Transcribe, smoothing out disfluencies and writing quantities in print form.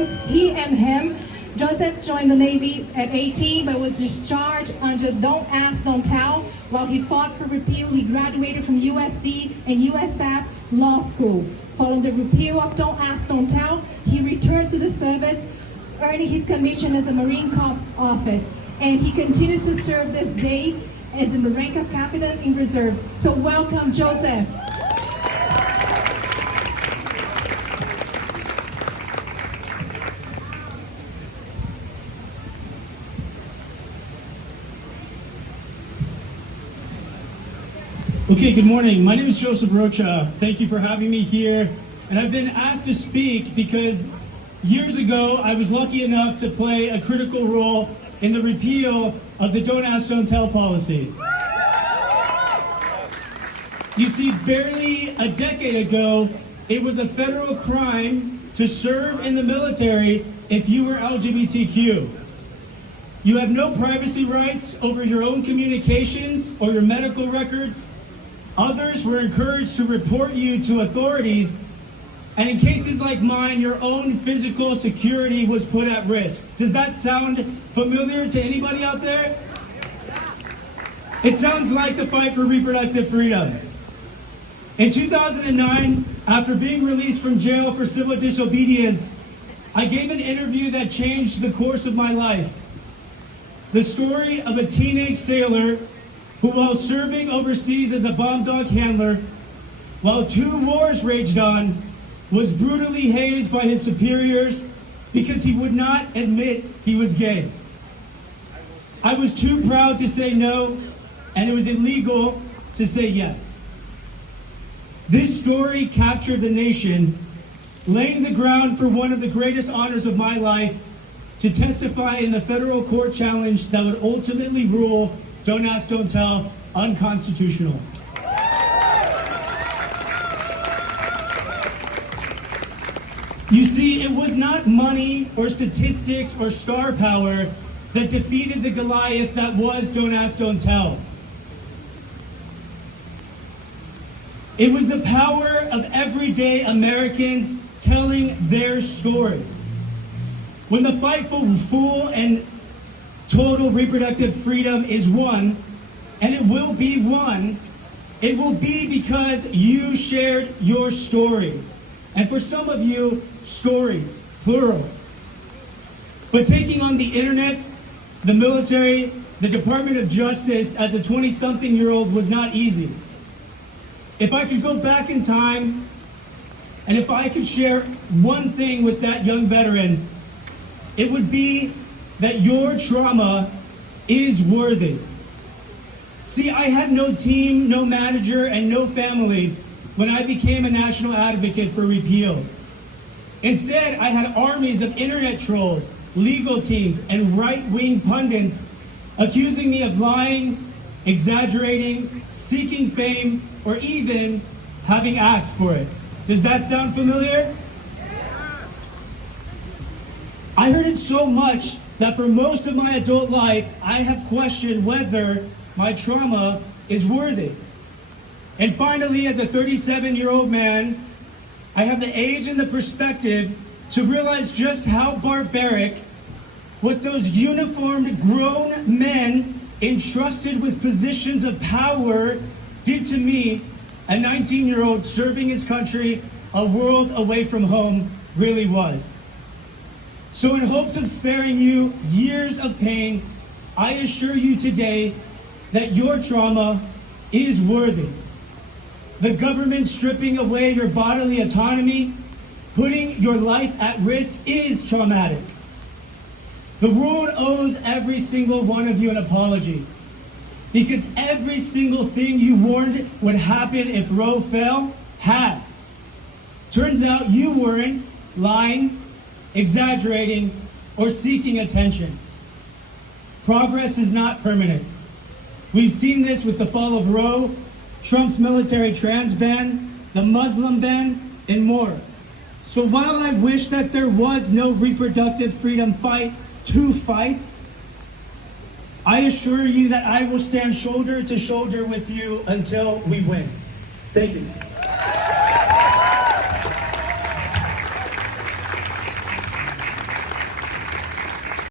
times, he and him. Joseph joined the Navy at 18 but was discharged under Don't Ask, Don't Tell. While he fought for repeal, he graduated from USD and USF Law School. Following the repeal of Don't Ask, Don't Tell, he returned to the service, earning his commission as a Marine Corps officer. And he continues to serve this day as in the rank of Captain in Reserves. So welcome, Joseph. Okay, good morning. My name is Joseph Rocha. Thank you for having me here. And I've been asked to speak because years ago I was lucky enough to play a critical role in the repeal of the Don't Ask, Don't Tell policy. You see, barely a decade ago, it was a federal crime to serve in the military if you were LGBTQ. You have no privacy rights over your own communications or your medical records. Others were encouraged to report you to authorities, and in cases like mine, your own physical security was put at risk. Does that sound familiar to anybody out there? It sounds like the fight for reproductive freedom. In 2009, after being released from jail for civil disobedience, I gave an interview that changed the course of my life. The story of a teenage sailor who, while serving overseas as a bomb dog handler, while 2 wars raged on, was brutally hazed by his superiors because he would not admit he was gay. I was too proud to say no, and it was illegal to say yes. This story captured the nation, laying the ground for one of the greatest honors of my life, to testify in the federal court challenge that would ultimately rule Don't Ask, Don't Tell unconstitutional. You see, it was not money or statistics or star power that defeated the Goliath that was Don't Ask, Don't Tell. It was the power of everyday Americans telling their story. When the fight for full and total reproductive freedom is won, and it will be won, it will be because you shared your story. And for some of you, stories, plural. But taking on the internet, the military, the Department of Justice as a 20-something-year-old was not easy. If I could go back in time, and if I could share one thing with that young veteran, it would be that your trauma is worthy. See, I had no team, no manager, and no family when I became a national advocate for repeal. Instead, I had armies of internet trolls, legal teams, and right-wing pundits accusing me of lying, exaggerating, seeking fame, or even having asked for it. Does that sound familiar? I heard it so much that for most of my adult life, I have questioned whether my trauma is worthy. And finally, as a 37-year-old man, I have the age and the perspective to realize just how barbaric what those uniformed grown men entrusted with positions of power did to me, a 19-year-old serving his country a world away from home, really was. So in hopes of sparing you years of pain, I assure you today that your trauma is worthy. The government stripping away your bodily autonomy, putting your life at risk is traumatic. The world owes every single one of you an apology, because every single thing you warned would happen if Roe fell has. Turns out you weren't lying, exaggerating, or seeking attention. Progress is not permanent. We've seen this with the fall of Roe, Trump's military trans ban, the Muslim ban, and more. So while I wish that there was no reproductive freedom fight to fight, I assure you that I will stand shoulder to shoulder with you until we win. Thank you.